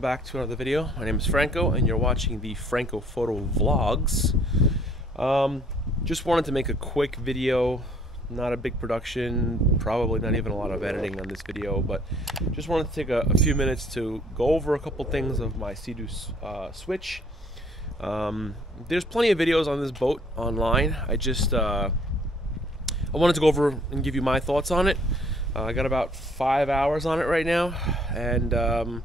Back to another video. My name is Franco and you're watching the Franco Photo Vlogs. Just wanted to make a quick video, not a big production, probably not even a lot of editing on this video, but just wanted to take a few minutes to go over a couple things of my Seadoo switch. There's plenty of videos on this boat online. I wanted to go over and give you my thoughts on it. I got about 5 hours on it right now, and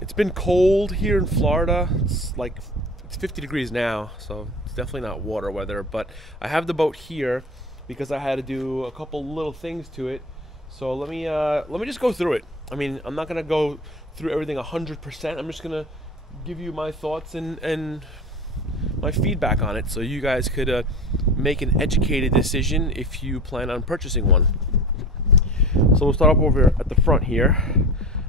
it's been cold here in Florida. It's 50 degrees now, so it's definitely not water weather, but I have the boat here because I had to do a couple little things to it. So let me just go through it. I mean, I'm not gonna go through everything 100%. I'm just gonna give you my thoughts and my feedback on it, so you guys could make an educated decision if you plan on purchasing one. So we'll start up over at the front here.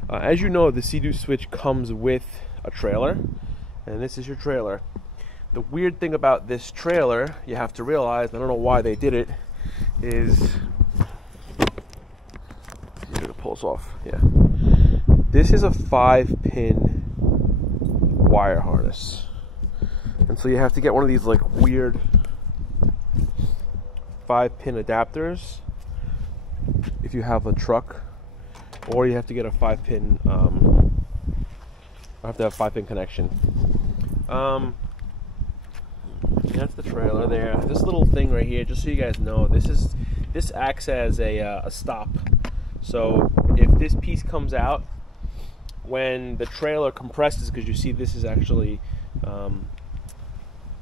As you know, the Seadoo switch comes with a trailer, and this is your trailer. The weird thing about this trailer, you have to realize, I don't know why they did it, is, see if I can pull this off. Yeah, this is a 5-pin wire harness, and so you have to get one of these like weird 5-pin adapters if you have a truck, or you have to get a 5-pin. I have to have a 5-pin connection. That's the trailer there. This little thing right here, just so you guys know, this acts as a stop. So if this piece comes out, when the trailer compresses, because you see this is actually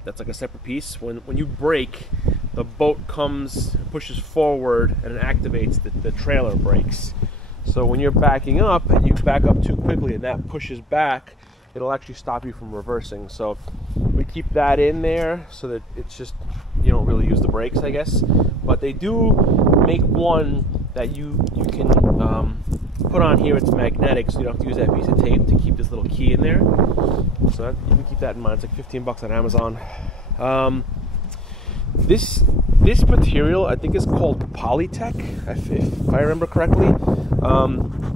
that's like a separate piece. When you brake, the boat pushes forward and it activates the trailer brakes. So when you're backing up and you back up too quickly and that pushes back, it'll actually stop you from reversing. So we keep that in there so that it's just, you don't really use the brakes, I guess. But they do make one that you can put on here. It's magnetic, so you don't have to use that piece of tape to keep this little key in there. So you can keep that in mind. It's like 15 bucks on Amazon. This material, I think, is called Polytech, if I remember correctly.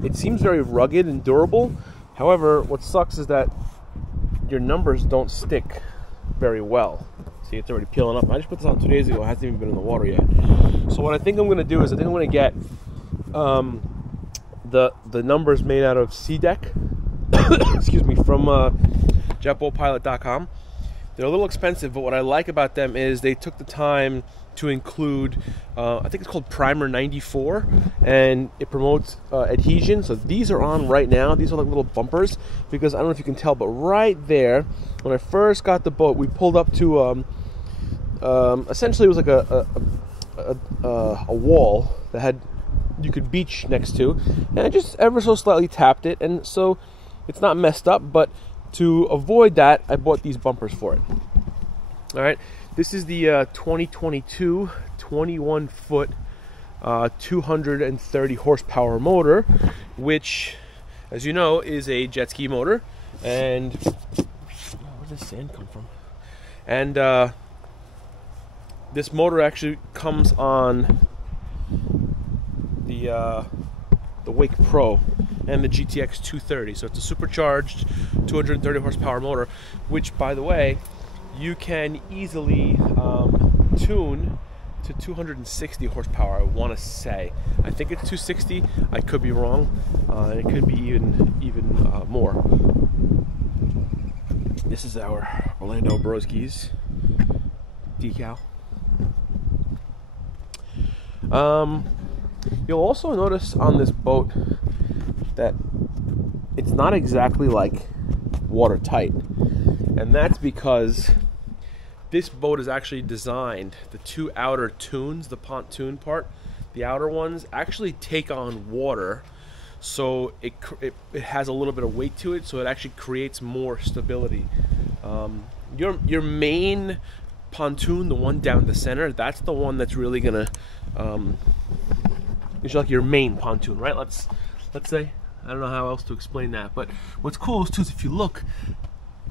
It seems very rugged and durable. However, what sucks is that your numbers don't stick very well. See, it's already peeling up. I just put this on 2 days ago. It hasn't even been in the water yet. So what I think I'm going to do is I think I'm going to get the numbers made out of SeaDeck, excuse me, from jetboatpilot.com. They're a little expensive, but what I like about them is they took the time to include, I think it's called Primer 94, and it promotes adhesion. So these are on right now. These are like little bumpers, because I don't know if you can tell, but right there, when I first got the boat, we pulled up to, essentially it was like a wall that had, you could beach next to, and I just ever so slightly tapped it, and so it's not messed up, but to avoid that, I bought these bumpers for it. All right, this is the 2022 21-foot 230 horsepower motor, which, as you know, is a jet ski motor. And where does sand come from? And this motor actually comes on the Wake Pro and the GTX 230. So it's a supercharged 230 horsepower motor, which, by the way, you can easily tune to 260 horsepower, I want to say. I think it's 260. I could be wrong. It could be even more. This is our Orlando Broskies decal. You'll also notice on this boat that it's not exactly like watertight, and that's because this boat is actually designed, the two outer tunes, the pontoon part, the outer ones actually take on water, so it has a little bit of weight to it, so it actually creates more stability. Your main pontoon, the one down the center, that's the one that's really gonna it's like your main pontoon, right? Let's say, I don't know how else to explain that, but what's cool is too, is if you look,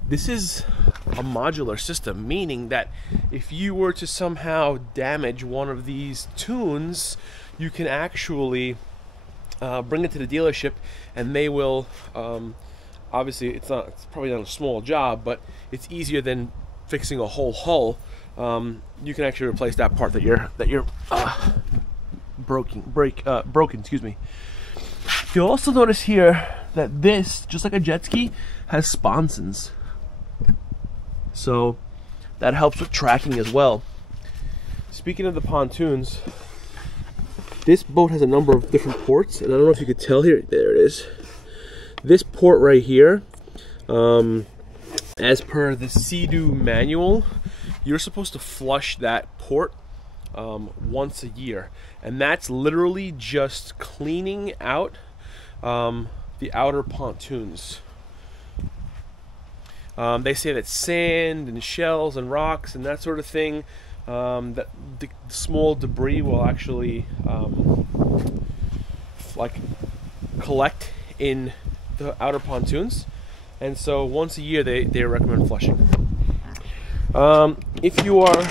this is a modular system, meaning that if you were to somehow damage one of these tunes, you can actually bring it to the dealership and they will obviously it's probably not a small job, but it's easier than fixing a whole hull. You can actually replace that part that you're broken. Excuse me. You'll also notice here that this, just like a jet ski, has sponsons. So that helps with tracking as well. Speaking of the pontoons, this boat has a number of different ports, and I don't know if you could tell here. There it is. This port right here, as per the Seadoo manual, you're supposed to flush that port once a year, and that's literally just cleaning out the outer pontoons. They say that sand and shells and rocks and that sort of thing, that the small debris will actually like collect in the outer pontoons, and so once a year they recommend flushing. If you are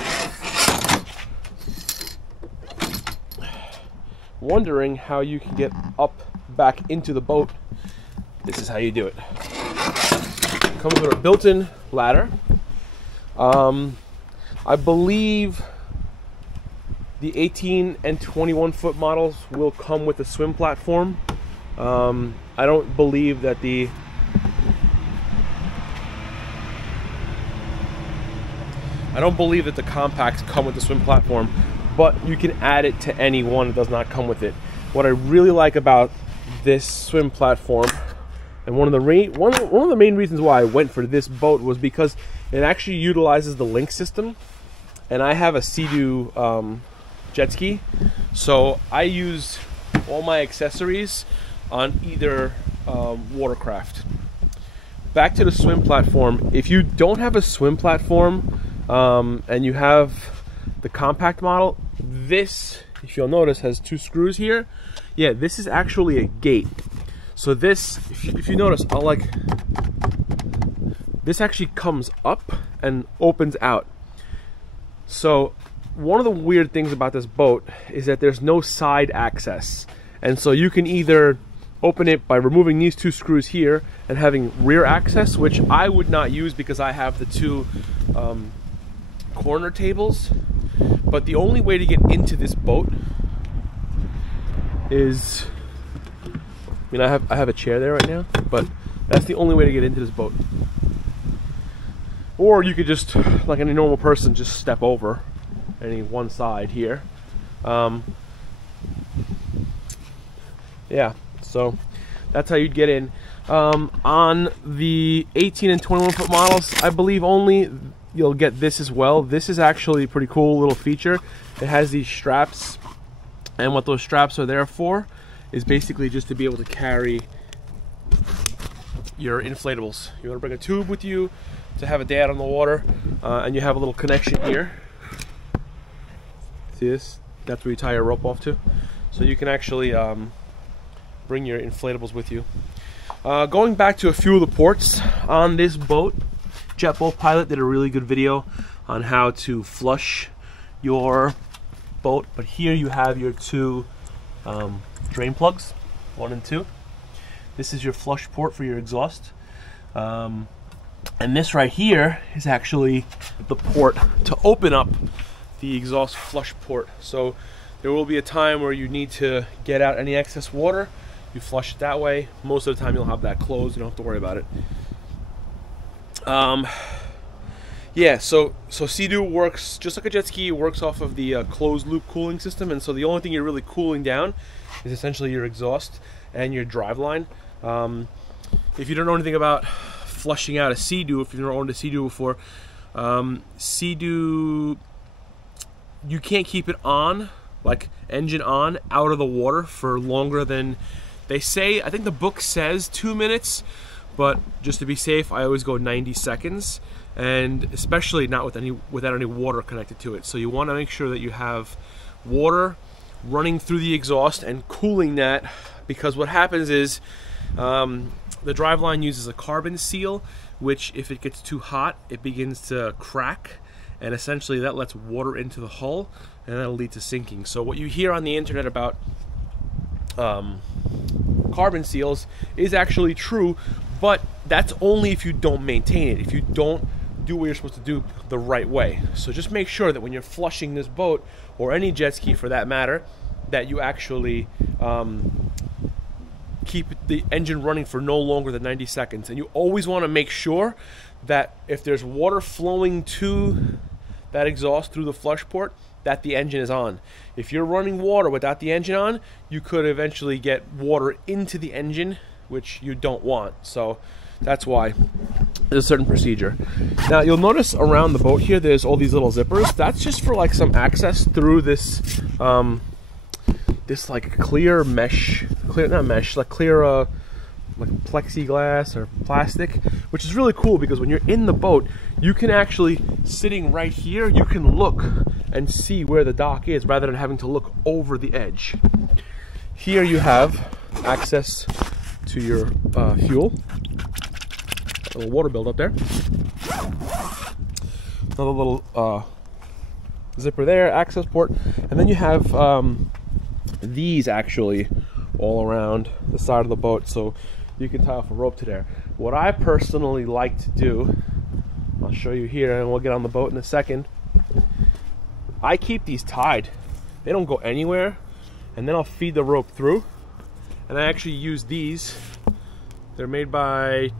wondering how you can get up back into the boat, this is how you do it. It comes with a built-in ladder. I believe the 18 and 21 foot models will come with a swim platform. I don't believe that the compacts come with the swim platform, but you can add it to any one that does not come with it. What I really like about this swim platform, and one of the main reasons why I went for this boat, was because it actually utilizes the link system, and I have a Seadoo jet ski, so I use all my accessories on either watercraft. Back to the swim platform. If you don't have a swim platform and you have the compact model, this, if you'll notice, has two screws here. Yeah, this is actually a gate. So this, if you notice, this actually comes up and opens out. So one of the weird things about this boat is that there's no side access, and so you can either open it by removing these two screws here and having rear access, which I would not use because I have the two corner tables. But the only way to get into this boat is, I mean, I have a chair there right now, but that's the only way to get into this boat. Or you could just, like any normal person, just step over any one side here. Yeah, so that's how you'd get in. On the 18 and 21 foot models, I believe only you'll get this as well. This is actually a pretty cool little feature. It has these straps, and what those straps are there for is basically just to be able to carry your inflatables. You want to bring a tube with you to have a day out on the water, and you have a little connection here. See this? That's where you tie your rope off to. So you can actually bring your inflatables with you. Going back to a few of the ports on this boat, Jet Boat Pilot did a really good video on how to flush your boat, but here you have your two drain plugs, 1 and 2. This is your flush port for your exhaust, and this right here is actually the port to open up the exhaust flush port. So there will be a time where you need to get out any excess water. You flush it that way. Most of the time you'll have that closed. You don't have to worry about it. Yeah, so Seadoo works just like a jet ski. It works off of the closed loop cooling system, and so the only thing you're really cooling down is essentially your exhaust and your drive line. If you don't know anything about flushing out a Seadoo, if you've never owned a Seadoo before, Seadoo, you can't keep it on, like engine on, out of the water for longer than, they say, I think the book says 2 minutes, but just to be safe, I always go 90 seconds, and especially not without any water connected to it. So you want to make sure that you have water running through the exhaust and cooling that, because what happens is the driveline uses a carbon seal, which if it gets too hot, it begins to crack, and essentially that lets water into the hull, and that'll lead to sinking. So what you hear on the internet about carbon seals is actually true, But that's only if you don't maintain it, if you don't do what you're supposed to do the right way. So just make sure that when you're flushing this boat, or any jet ski for that matter, that you actually keep the engine running for no longer than 90 seconds. And you always want to make sure that if there's water flowing to that exhaust through the flush port, that the engine is on. If you're running water without the engine on, you could eventually get water into the engine, which you don't want. So that's why there's a certain procedure. Now you'll notice around the boat here, there's all these little zippers. That's just for like some access through this this like clear mesh, like clear like plexiglass or plastic, which is really cool because when you're in the boat, you can actually, sitting right here, you can look and see where the dock is rather than having to look over the edge. Here you have access to your fuel. A little water build up there. Another little zipper there, access port, and then you have these actually all around the side of the boat, so you can tie off a rope to there. What I personally like to do, I'll show you here, and we'll get on the boat in a second. I keep these tied; they don't go anywhere, and then I'll feed the rope through. And I actually use these. They're made by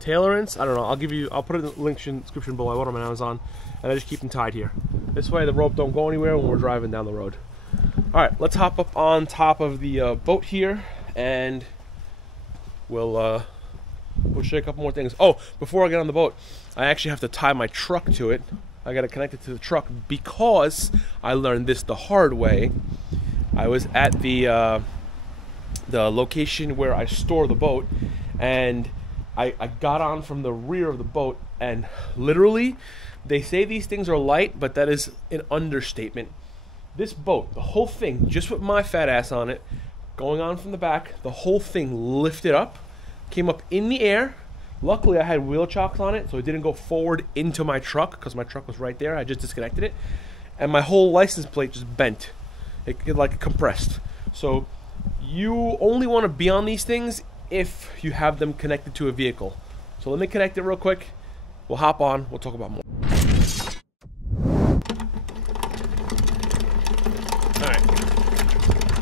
Tailorance. I don't know. I'll put it in the link in the description below. I bought them on Amazon, and I just keep them tied here. This way, the rope don't go anywhere when we're driving down the road. All right, let's hop up on top of the boat here, and we'll show you a couple more things. Oh, before I get on the boat, I actually have to tie my truck to it. I got to connect it to the truck because I learned this the hard way. I was at the location where I store the boat, and I got on from the rear of the boat, and literally, they say these things are light, but that is an understatement. This boat, the whole thing, just with my fat ass on it, going on from the back, the whole thing lifted up, came up in the air. Luckily, I had wheel chocks on it, so it didn't go forward into my truck, because my truck was right there. I just disconnected it, and my whole license plate just bent. It like compressed. So you only want to be on these things if you have them connected to a vehicle. So let me connect it real quick. We'll hop on. We'll talk about more. Alright.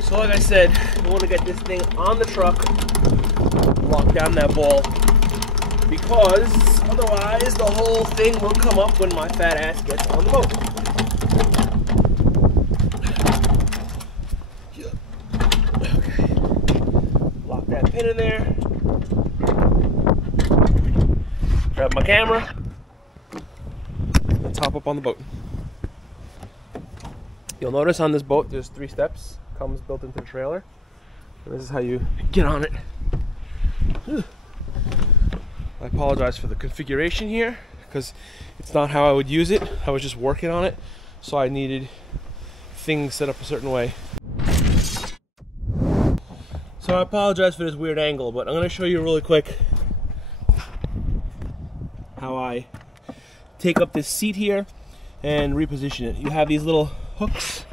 So like I said, you want to get this thing on the truck, lock down that ball, because otherwise the whole thing will come up when my fat ass gets on the boat. That pin in there, grab my camera, let's hop up on the boat. You'll notice on this boat there's 3 steps, comes built into the trailer, and this is how you get on it. I apologize for the configuration here because it's not how I would use it. I was just working on it, so I needed things set up a certain way. So I apologize for this weird angle, but I'm going to show you really quick how I take up this seat here and reposition it. You have these little hooks,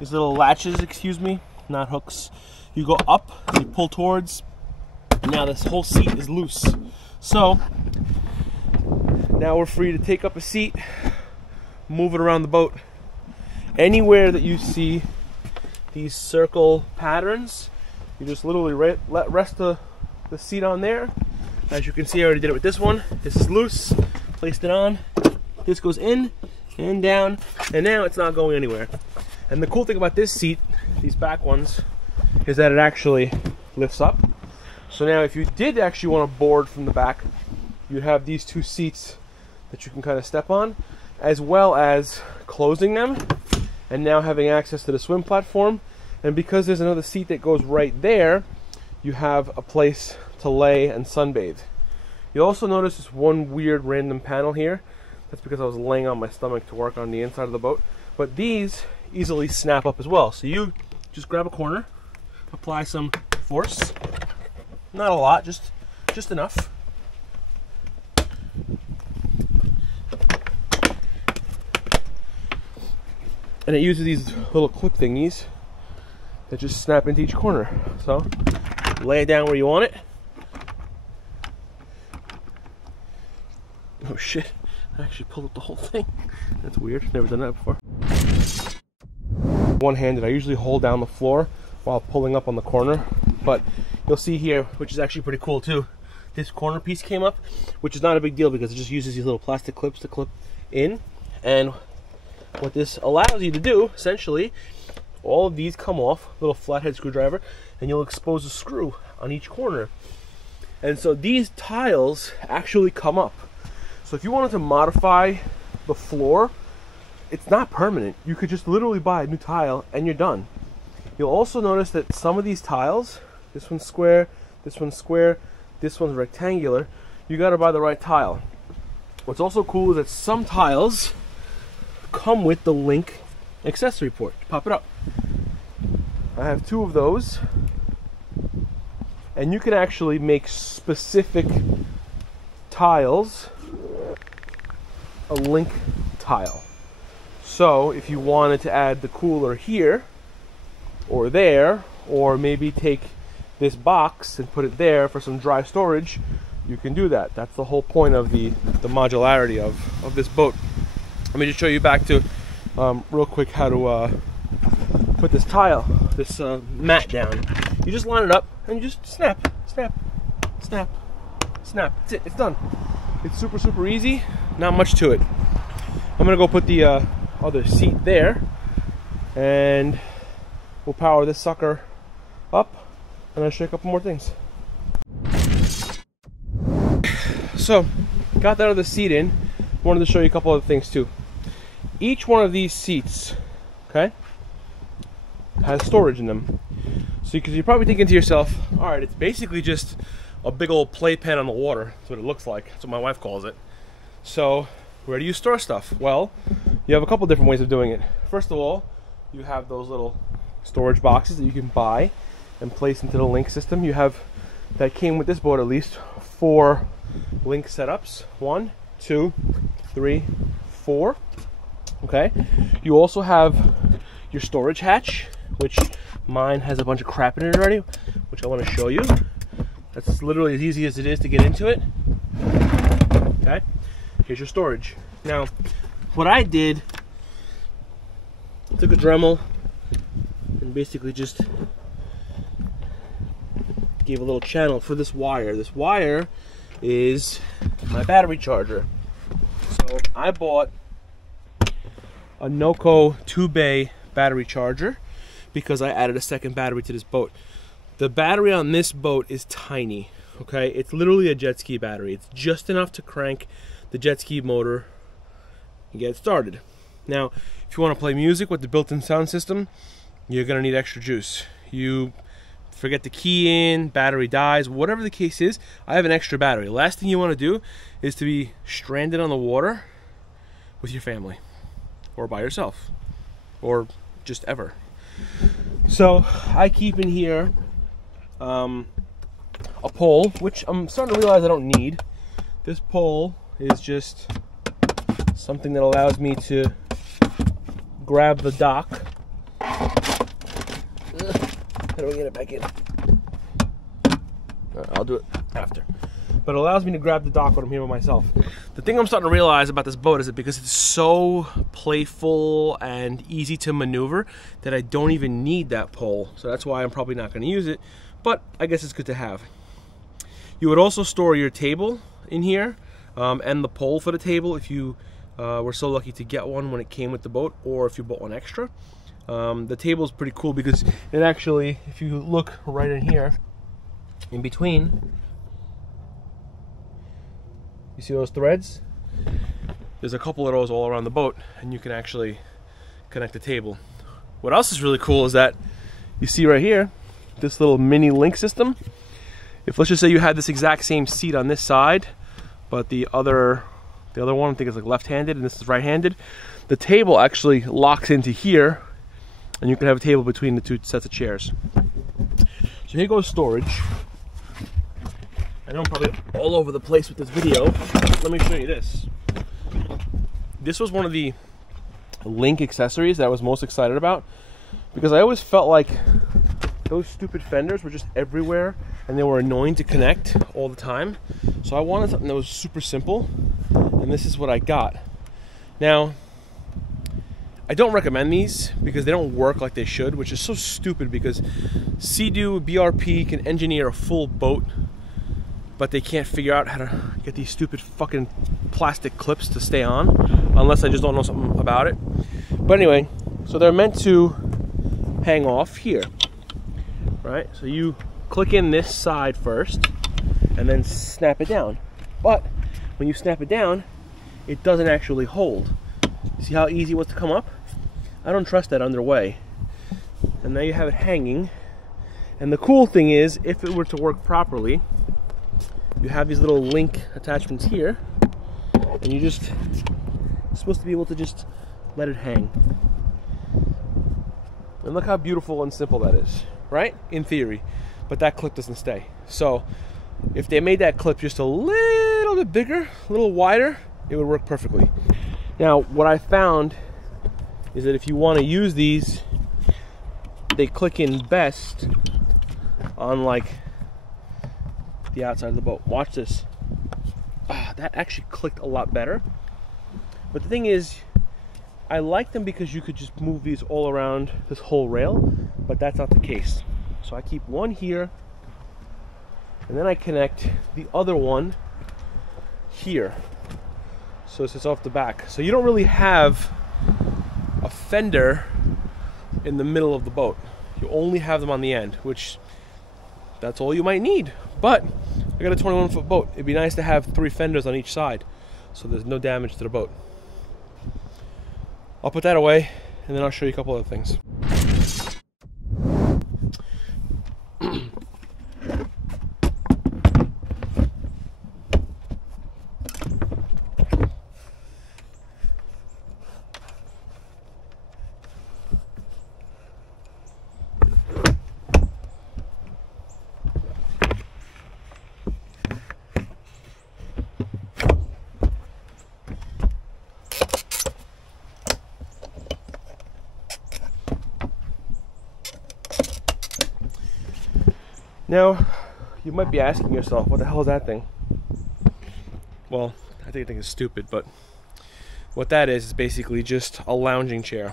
these little latches, excuse me, not hooks. You go up, you pull towards, and now this whole seat is loose. So now we're free to take up a seat, move it around the boat. Anywhere that you see these circle patterns, you just literally rest the seat on there. As you can see, I already did it with this one. This is loose, placed it on. This goes in and down, and now it's not going anywhere. And the cool thing about this seat, these back ones, is that it actually lifts up. So now if you did actually want to board from the back, you have these 2 seats that you can kind of step on, as well as closing them, and now having access to the swim platform. And because there's another seat that goes right there, you have a place to lay and sunbathe. You'll also notice this one weird random panel here. That's because I was laying on my stomach to work on the inside of the boat. But these easily snap up as well. So you just grab a corner, apply some force. Not a lot, just enough. And it uses these little clip thingies that just snap into each corner. So lay it down where you want it, Oh shit, I actually pulled up the whole thing. That's weird, never done that before. One-handed, I usually hold down the floor while pulling up on the corner, but you'll see here, which is actually pretty cool too, this corner piece came up, which is not a big deal because it just uses these little plastic clips to clip in. And what this allows you to do, essentially, all of these come off, little flathead screwdriver, and you'll expose a screw on each corner. And so these tiles actually come up. So if you wanted to modify the floor, it's not permanent. You could just literally buy a new tile and you're done. You'll also notice that some of these tiles, this one's square, this one's square, this one's rectangular, you gotta buy the right tile. What's also cool is that some tiles come with the link accessory port. Pop it up. I have 2 of those, and you can actually make specific tiles a link tile. So if you wanted to add the cooler here or there, or maybe take this box and put it there for some dry storage, you can do that. That's the whole point of the modularity of this boat. Let me just show you back to real quick how to put this tile, this mat down. You just line it up and you just snap, snap, snap, snap. That's it, it's done. It's super, super easy, not much to it. I'm gonna go put the other seat there, and we'll power this sucker up, and I'll show you a couple more things. So, got that other seat in. Wanted to show you a couple other things too. Each one of these seats, okay, has storage in them. So because you're probably thinking to yourself, all right, it's basically just a big old playpen on the water. That's what it looks like. That's what my wife calls it. So where do you store stuff? Well, you have a couple different ways of doing it. First of all, you have those little storage boxes that you can buy and place into the link system. You have, that came with this boat at least, 4 link setups. 1, 2, 3, 4. Okay. You also have your storage hatch, which mine has a bunch of crap in it already, which I want to show you. That's literally as easy as it is to get into it. Okay. Here's your storage. Now, what I did, took a Dremel and basically just gave a little channel for this wire. This wire is my battery charger. So I bought a Noco 2-bay battery charger because I added a second battery to this boat. The battery on this boat is tiny, okay? It's literally a jet ski battery. It's just enough to crank the jet ski motor and get it started. Now, if you want to play music with the built-in sound system, you're gonna need extra juice. You forget the key in, battery dies, whatever the case is, I have an extra battery. The last thing you want to do is to be stranded on the water with your family, or by yourself, or just ever. So I keep in here a pole, which I'm starting to realize I don't need. This pole is just something that allows me to grab the dock. How do I get it back in? I'll do it after. But it allows me to grab the dock when I'm here by myself. The thing I'm starting to realize about this boat is that because it's so playful and easy to maneuver, that I don't even need that pole. So that's why I'm probably not going to use it. But I guess it's good to have. You would also store your table in here and the pole for the table if you were so lucky to get one when it came with the boat, or if you bought one extra. The table is pretty cool because it actually, if you look right in here, in between, you see those threads? There's a couple of those all around the boat, and you can actually connect the table. What else is really cool is that you see right here, this little mini link system. If, let's just say, you had this exact same seat on this side, but the other one I think is like left-handed and this is right-handed, the table actually locks into here, and you can have a table between the 2 sets of chairs. So here goes storage. I know I'm probably all over the place with this video. Let me show you this. This was one of the link accessories that I was most excited about, because I always felt like those stupid fenders were just everywhere and they were annoying to connect all the time. So I wanted something that was super simple and and this is what I got. Now, I don't recommend these because they don't work like they should, which is so stupid because Seadoo, BRP can engineer a full boat, but they can't figure out how to get these stupid fucking plastic clips to stay on, unless I just don't know something about it. But anyway, so they're meant to hang off here, right? So you click in this side first and then snap it down. But when you snap it down, it doesn't actually hold. See how easy it was to come up? I don't trust that underway. And now you have it hanging. And the cool thing is, if it were to work properly, you have these little link attachments here, and you're supposed to be able to just let it hang. And look how beautiful and simple that is, right? In theory. But that clip doesn't stay. So if they made that clip just a little bit bigger, a little wider, it would work perfectly. Now, what I found is that if you want to use these, they click in best on like the outside of the boat. Watch this. That actually clicked a lot better. But the thing is, I like them because you could just move these all around this whole rail, but that's not the case. So I keep one here, and then I connect the other one here. So it sits off the back. So you don't really have a fender in the middle of the boat. You only have them on the end, which that's all you might need. But I got a 21-foot boat. It'd be nice to have 3 fenders on each side so there's no damage to the boat. I'll put that away and then I'll show you a couple other things. Now, you might be asking yourself, what the hell is that thing? Well, I think it's stupid, but what that is basically just a lounging chair.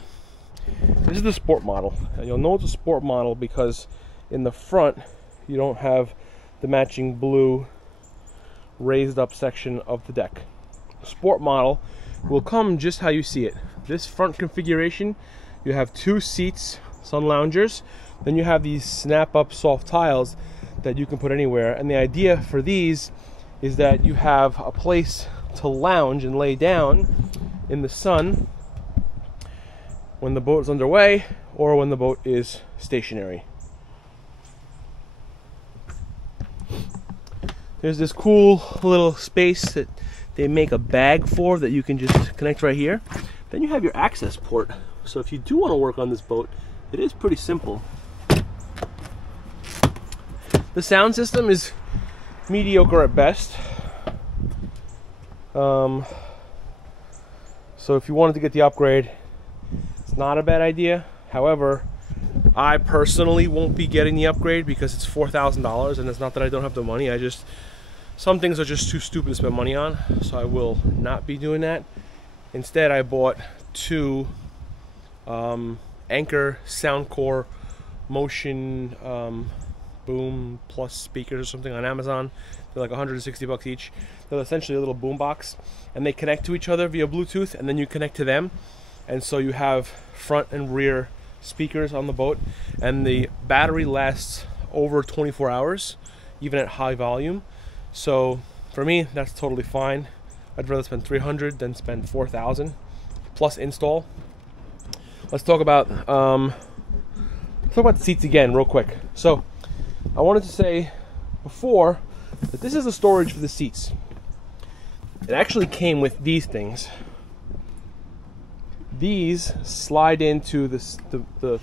This is the sport model, and you'll know it's a sport model because in the front you don't have the matching blue raised up section of the deck. Sport model will come just how you see it. This front configuration, you have 2 seats, sun loungers, then you have these snap up soft tiles that you can put anywhere, and the idea for these is that you have a place to lounge and lay down in the sun when the boat is underway or when the boat is stationary. There's this cool little space that they make a bag for that you can just connect right here. Then you have your access port. So if you do want to work on this boat, it is pretty simple. The sound system is mediocre at best. So if you wanted to get the upgrade, it's not a bad idea. However, I personally won't be getting the upgrade because it's $4,000, and it's not that I don't have the money. Some things are just too stupid to spend money on, so I will not be doing that. Instead, I bought 2 Anchor Soundcore Motion Boom Plus speakers or something on Amazon. They're like 160 bucks each. They're essentially a little boom box, and they connect to each other via Bluetooth, and then you connect to them, and so you have front and rear speakers on the boat, and the battery lasts over 24 hours even at high volume. So for me, that's totally fine. I'd rather spend $300 than spend $4,000 plus install. Let's talk about the seats again real quick. So I wanted to say before that this is the storage for the seats. It actually came with these things. These slide into the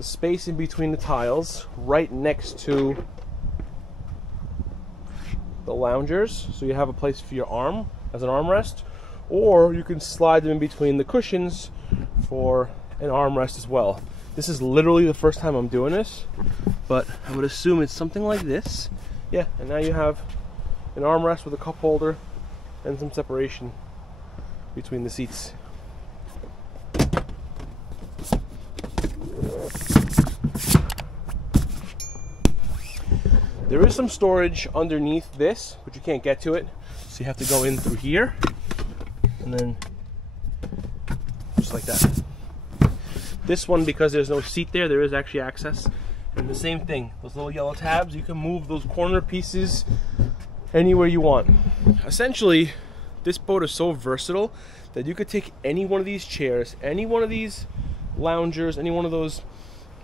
space in between the tiles right next to the loungers, so you have a place for your arm as an armrest, or you can slide them in between the cushions for an armrest as well. This is literally the first time I'm doing this, but I would assume it's something like this. Yeah, and now you have an armrest with a cup holder and some separation between the seats. There is some storage underneath this, but you can't get to it, so you have to go in through here, and then just like that. This one, because there's no seat there, there is actually access. And the same thing, those little yellow tabs, you can move those corner pieces anywhere you want. Essentially, this boat is so versatile that you could take any one of these chairs, any one of these loungers, any one of those,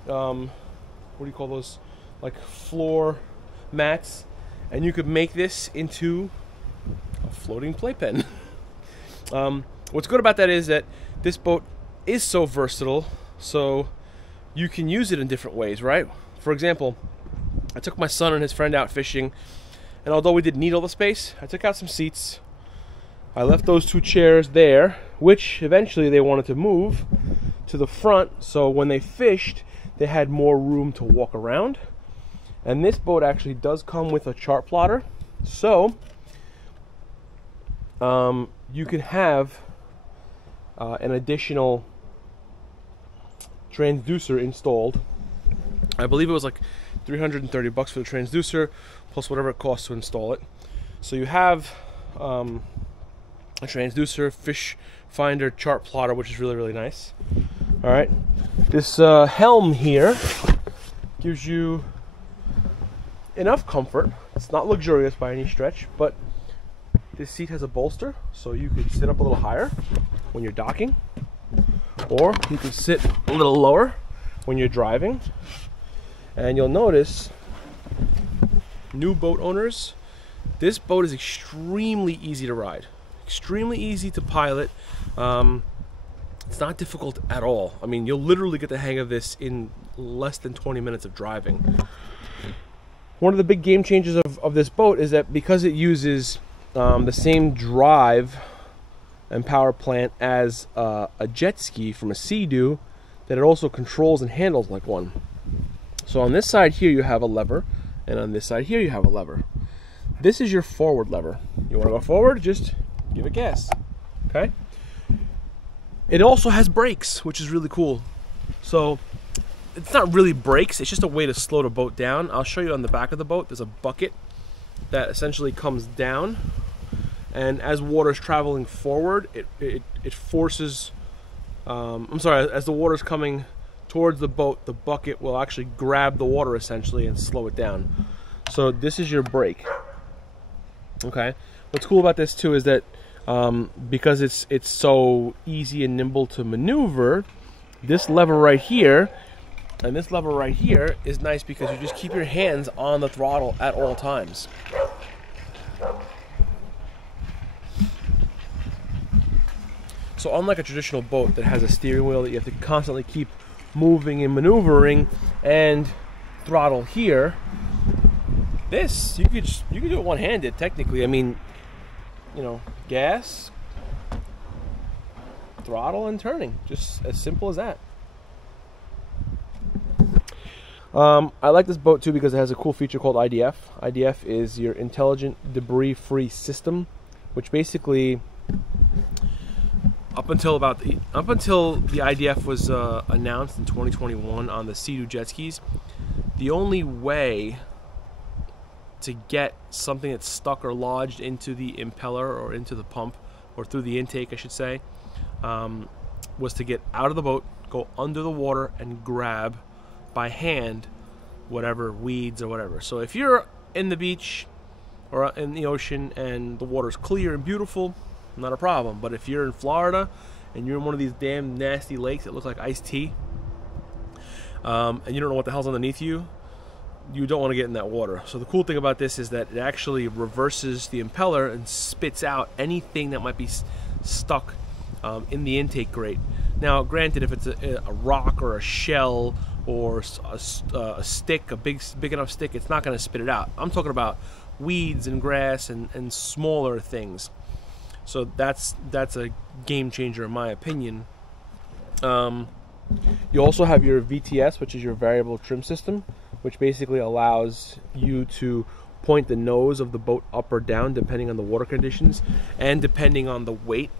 what do you call those, like floor mats, and you could make this into a floating playpen. What's good about that is that this boat is so versatile, so you can use it in different ways, right? For example, I took my son and his friend out fishing, and although we didn't need all the space, I took out some seats. I left those two chairs there, which eventually they wanted to move to the front, so when they fished, they had more room to walk around. And this boat actually does come with a chart plotter, so you can have an additional transducer installed. I believe it was like $330 for the transducer, plus whatever it costs to install it. So you have a transducer, fish finder, chart plotter, which is really, really nice. All right, this helm here gives you enough comfort. It's not luxurious by any stretch, but this seat has a bolster, so you could sit up a little higher when you're docking, or you could sit a little lower when you're driving. And you'll notice, new boat owners, this boat is extremely easy to ride, extremely easy to pilot. It's not difficult at all. I mean, you'll literally get the hang of this in less than 20 minutes of driving. One of the big game changers of this boat is that because it uses the same drive and power plant as a jet ski from a Seadoo, that it also controls and handles like one. So on this side here you have a lever, and on this side here you have a lever. This is your forward lever. You want to go forward, just give it gas. Okay? It also has brakes, which is really cool. So it's not really brakes, it's just a way to slow the boat down. I'll show you on the back of the boat. There's a bucket that essentially comes down, and as water is traveling forward, it forces, as the water's coming towards the boat, the bucket will actually grab the water essentially and slow it down. So this is your brake. Okay. What's cool about this too is that because it's so easy and nimble to maneuver, this lever right here and this lever right here is nice because you just keep your hands on the throttle at all times. So unlike a traditional boat that has a steering wheel that you have to constantly keep moving and maneuvering and throttle here, this you could do it one-handed technically. I mean, you know, gas, throttle, and turning, just as simple as that. I like this boat too because it has a cool feature called IDF. IDF is your Intelligent Debris Free System, which basically up until the IDF was announced in 2021 on the Seadoo jet skis, the only way to get something that's stuck or lodged into the impeller or into the pump, or through the intake I should say, was to get out of the boat, go under the water, and grab by hand whatever weeds or whatever. So if you're in the beach or in the ocean and the water's clear and beautiful, not a problem. But if you're in Florida and you're in one of these damn nasty lakes that look like iced tea, and you don't know what the hell's underneath you, you don't want to get in that water. So the cool thing about this is that it actually reverses the impeller and spits out anything that might be stuck in the intake grate. Now granted, if it's a rock or a shell or a stick, a big enough stick, it's not going to spit it out. I'm talking about weeds and grass and smaller things. So that's a game changer in my opinion. You also have your VTS, which is your variable trim system, which basically allows you to point the nose of the boat up or down depending on the water conditions and depending on the weight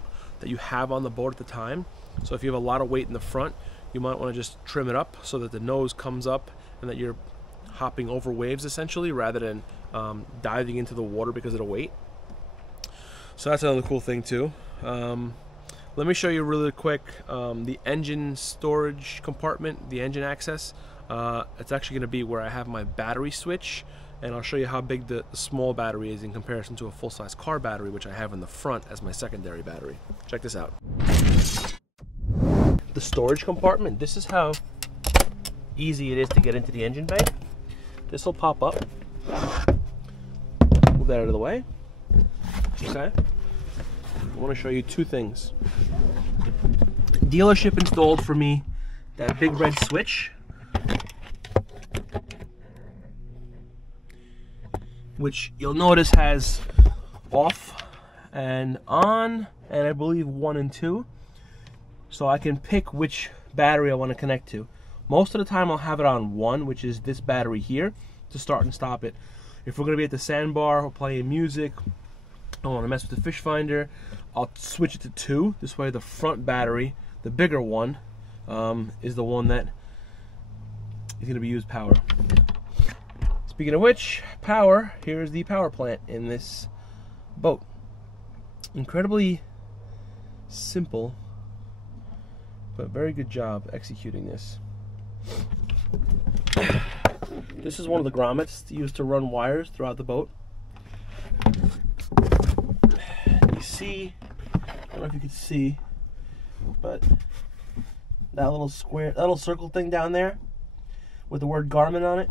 that you have on the boat at the time. So if you have a lot of weight in the front, you might want to just trim it up so that the nose comes up and that you're hopping over waves essentially rather than diving into the water because of the weight. So that's another cool thing too. Let me show you really quick the engine storage compartment, the engine access. It's actually going to be where I have my battery switch, and I'll show you how big the small battery is in comparison to a full-size car battery, which I have in the front as my secondary battery. Check this out. The storage compartment, this is how easy it is to get into the engine bay. This will pop up. Move that out of the way. Okay. I want to show you two things. Dealership installed for me that big red switch, which you'll notice has off and on, and I believe 1 and 2. So I can pick which battery I want to connect to. Most of the time I'll have it on 1, which is this battery here, to start and stop it. If we're going to be at the sandbar or playing music, I want to mess with the fish finder, I'll switch it to 2. This way the front battery, the bigger one, is the one that is going to be used power. Speaking of which, power, here's the power plant in this boat. Incredibly simple, but very good job executing this. This is one of the grommets used to run wires throughout the boat. You see, I don't know if you can see, but that little square, that little circle thing down there with the word Garmin on it,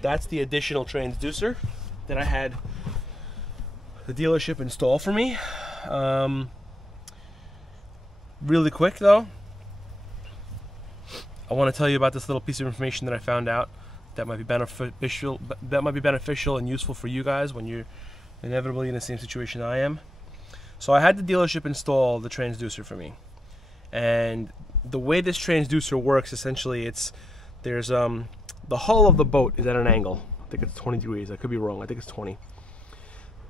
that's the additional transducer that I had the dealership install for me. Really quick though, I want to tell you about this little piece of information that I found out that might be beneficial and useful for you guys when you're inevitably in the same situation I am. So I had the dealership install the transducer for me, and the way this transducer works, essentially, there's the hull of the boat is at an angle. I think it's 20 degrees. I could be wrong. I think it's 20.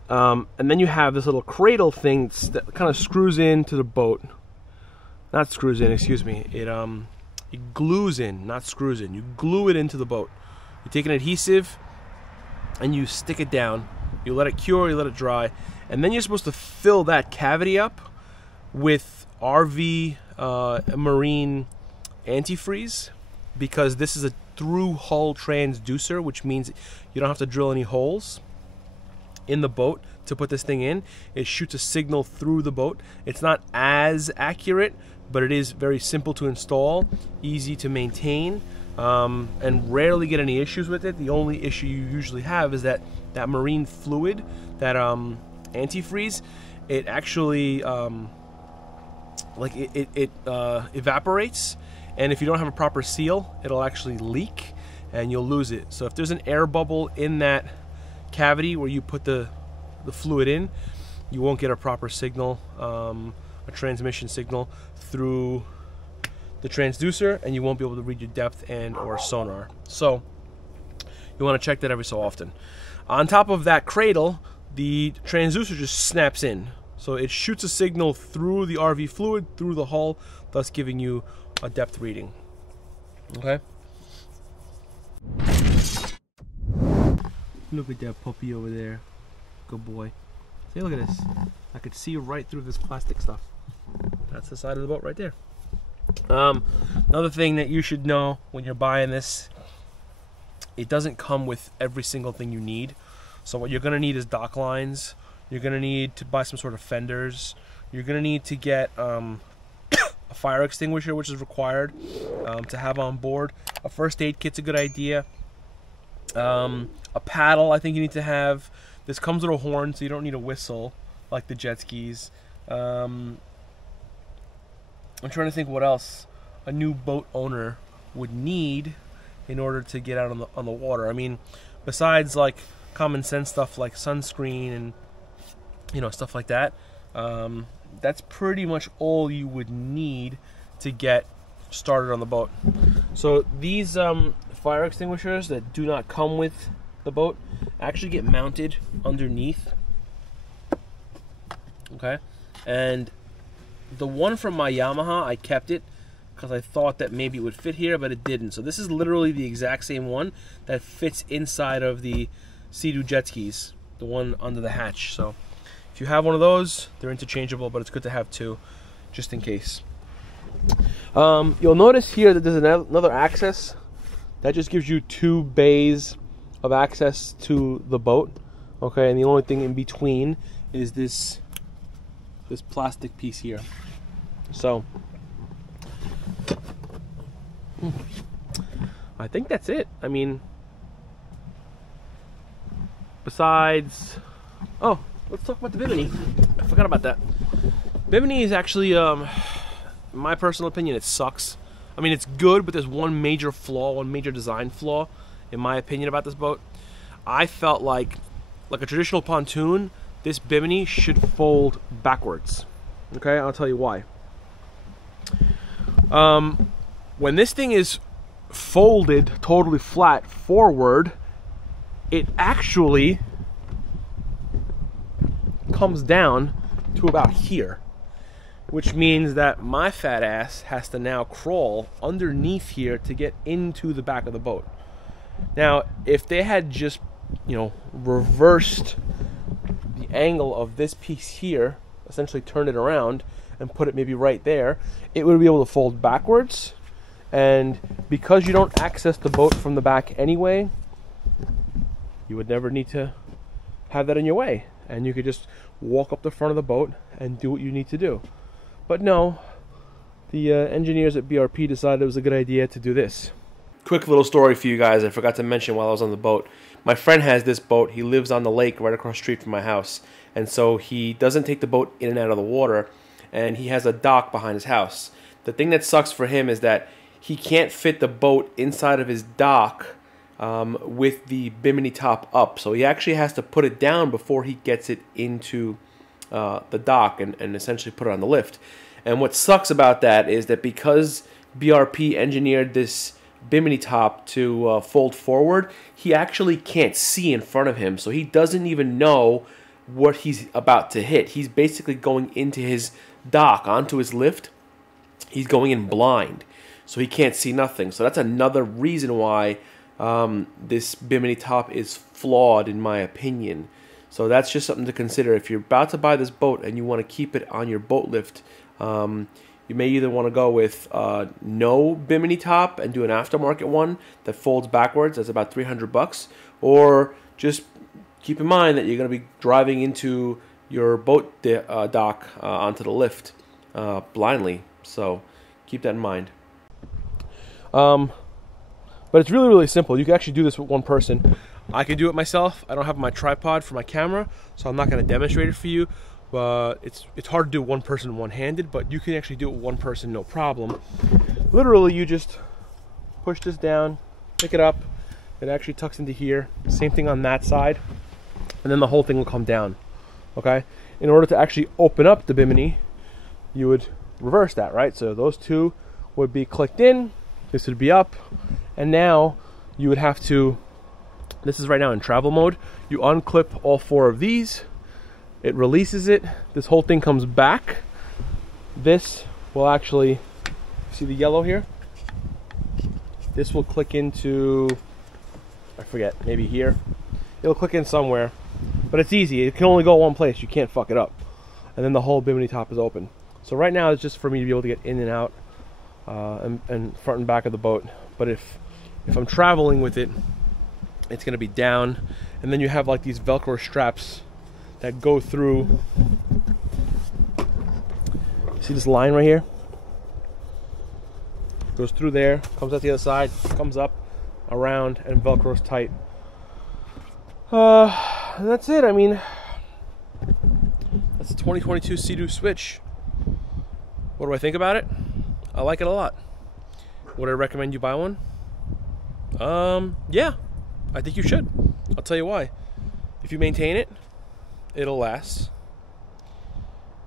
And then you have this little cradle thing that kind of screws into the boat. Not screws in, excuse me. It glues in, not screws in. You glue it into the boat. You take an adhesive and you stick it down. You let it cure, you let it dry, and then you're supposed to fill that cavity up with RV marine antifreeze, because this is a through hull transducer, which means you don't have to drill any holes in the boat to put this thing in. It shoots a signal through the boat. It's not as accurate, but it is very simple to install, easy to maintain, and rarely get any issues with it. The only issue you usually have is that marine fluid, that antifreeze, it actually evaporates, and if you don't have a proper seal, it'll actually leak and you'll lose it. So if there's an air bubble in that cavity where you put the fluid in, you won't get a proper signal, a transmission signal through the transducer, and you won't be able to read your depth and or sonar. So you want to check that every so often. On top of that cradle, the transducer just snaps in. So it shoots a signal through the RV fluid, through the hull, thus giving you a depth reading. Okay? Look at that puppy over there. Good boy. See, look at this. I could see right through this plastic stuff. That's the side of the boat right there. Another thing that you should know when you're buying this, it doesn't come with every single thing you need. So what you're going to need is dock lines. You're going to need to buy some sort of fenders. You're going to need to get a fire extinguisher, which is required to have on board. A first aid kit's a good idea. A paddle, I think you need to have. This comes with a horn, so you don't need a whistle like the jet skis. I'm trying to think what else a new boat owner would need in order to get out on the water. I mean, besides like common sense stuff like sunscreen and stuff like that, that's pretty much all you would need to get started on the boat. So these fire extinguishers that do not come with the boat actually get mounted underneath. Okay, and the one from my Yamaha, I kept it because I thought that maybe it would fit here, but it didn't. So this is literally the exact same one that fits inside of the Seadoo jet skis, the one under the hatch. So if you have one of those, they're interchangeable, but it's good to have two just in case. You'll notice here that there's another access that just gives you 2 bays of access to the boat. Okay, and the only thing in between is this plastic piece here. So I think that's it. I mean, besides, oh, let's talk about the Bimini. I forgot about that. Bimini is actually, in my personal opinion, it sucks. I mean, it's good, but there's one major flaw, one major design flaw, in my opinion, about this boat. I felt like a traditional pontoon, this Bimini should fold backwards. Okay, I'll tell you why. When this thing is folded totally flat forward, it actually comes down to about here, which means that my fat ass has to now crawl underneath here to get into the back of the boat. Now, if they had just, you know, reversed the angle of this piece here, essentially turned it around and put it maybe right there, it would be able to fold backwards. And because you don't access the boat from the back anyway, you would never need to have that in your way, and you could just walk up the front of the boat and do what you need to do. But no, the engineers at BRP decided it was a good idea to do this. Quick little story for you guys I forgot to mention while I was on the boat. My friend has this boat. He lives on the lake right across the street from my house, and so he doesn't take the boat in and out of the water, and he has a dock behind his house. The thing that sucks for him is that he can't fit the boat inside of his dock with the Bimini top up, so he actually has to put it down before he gets it into the dock and essentially put it on the lift. And what sucks about that is that because BRP engineered this Bimini top to fold forward, he actually can't see in front of him, so he doesn't even know what he's about to hit. He's basically going into his dock, onto his lift. He's going in blind, so he can't see nothing. So that's another reason why this Bimini top is flawed, in my opinion. So that's just something to consider. If you're about to buy this boat and you want to keep it on your boat lift, you may either want to go with no Bimini top and do an aftermarket one that folds backwards. That's about $300, or just keep in mind that you're going to be driving into your boat dock onto the lift blindly. So keep that in mind. But it's really, really simple. You can actually do this with one person. I can do it myself. I don't have my tripod for my camera, so I'm not going to demonstrate it for you. But it's hard to do one person one-handed, but you can actually do it with one person, no problem. Literally, you just push this down, pick it up. It actually tucks into here. Same thing on that side, and then the whole thing will come down. Okay. In order to actually open up the Bimini, you would reverse that, right? So those two would be clicked in. This would be up, and now you would have to. This is right now in travel mode. You unclip all 4 of these. It releases it. This whole thing comes back. This will actually, see the yellow here? This will click into, I forget, maybe here. It'll click in somewhere, but it's easy. It can only go one place. You can't fuck it up. And then the whole Bimini top is open. So right now it's just for me to be able to get in and out and front and back of the boat. But if I'm traveling with it, it's going to be down, and then you have like these Velcro straps that go through. See this line right here? Goes through there, comes out the other side, comes up, around, and Velcro's tight. And that's it. I mean, that's the 2022 Seadoo Switch. What do I think about it? I like it a lot. Would I recommend you buy one? Yeah, I think you should. I'll tell you why. If you maintain it, it'll last.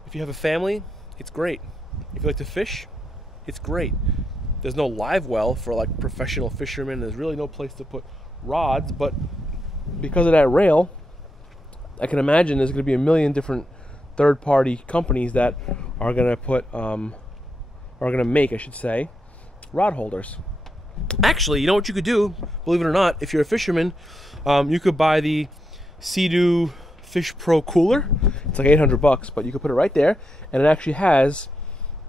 If you have a family, it's great. If you like to fish, it's great. There's no live well for like professional fishermen. There's really no place to put rods, but because of that rail, I can imagine there's going to be a million different third-party companies that are going to put, are going to make, I should say, rod holders. Actually, you know what you could do, believe it or not, if you're a fisherman, you could buy the Seadoo Fish Pro cooler. It's like $800, but you could put it right there, and it actually has,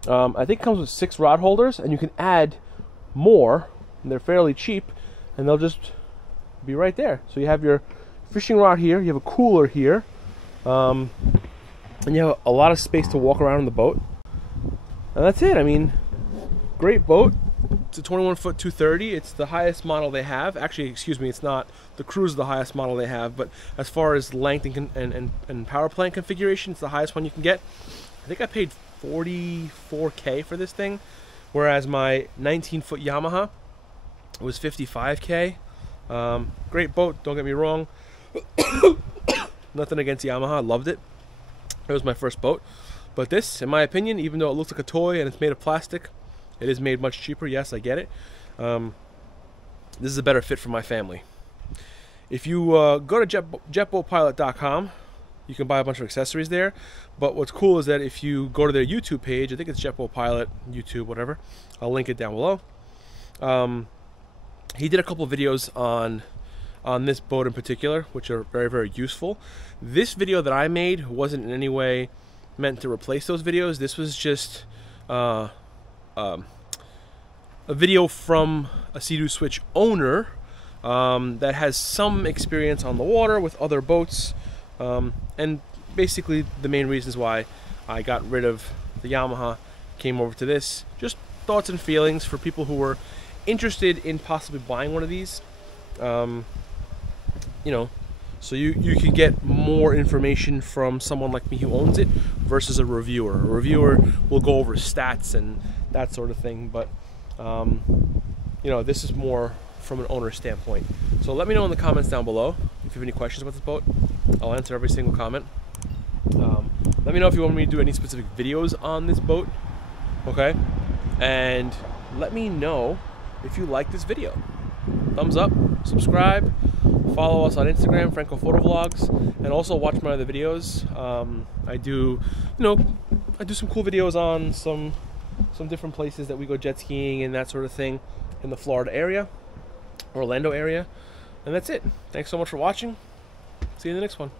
I think it comes with 6 rod holders, and you can add more, and they're fairly cheap, and they'll just be right there. So you have your fishing rod here, you have a cooler here, and you have a lot of space to walk around in the boat, and that's it. I mean, great boat. It's a 21-foot 230. It's the highest model they have. Actually, excuse me, it's not. The Cruise is the highest model they have, but as far as length and power plant configuration, it's the highest one you can get. I think I paid $44K for this thing, whereas my 19-foot Yamaha was $55K. Great boat, don't get me wrong. Nothing against Yamaha, I loved it. It was my first boat. But this, in my opinion, even though it looks like a toy and it's made of plastic, it is made much cheaper. Yes, I get it. This is a better fit for my family. If you go to jetboatpilot.com, you can buy a bunch of accessories there. But what's cool is that if you go to their YouTube page, I think it's Jetboat Pilot, YouTube, whatever. I'll link it down below. He did a couple of videos on this boat in particular, which are very, very useful. This video that I made wasn't in any way meant to replace those videos. This was just a video from a Seadoo Switch owner that has some experience on the water with other boats, and basically the main reasons why I got rid of the Yamaha, came over to this. Just thoughts and feelings for people who were interested in possibly buying one of these. You know, so you can get more information from someone like me who owns it versus a reviewer. A reviewer will go over stats and that sort of thing, but you know, this is more from an owner standpoint. So let me know in the comments down below if you have any questions about this boat. I'll answer every single comment. Let me know if you want me to do any specific videos on this boat, okay? And let me know if you like this video. Thumbs up, subscribe, follow us on Instagram, Franco Photo Vlogs, and also watch my other videos. I do, you know, I do some cool videos on some different places that we go jet skiing and that sort of thing in the Florida area, Orlando area, and that's it. Thanks so much for watching. See you in the next one.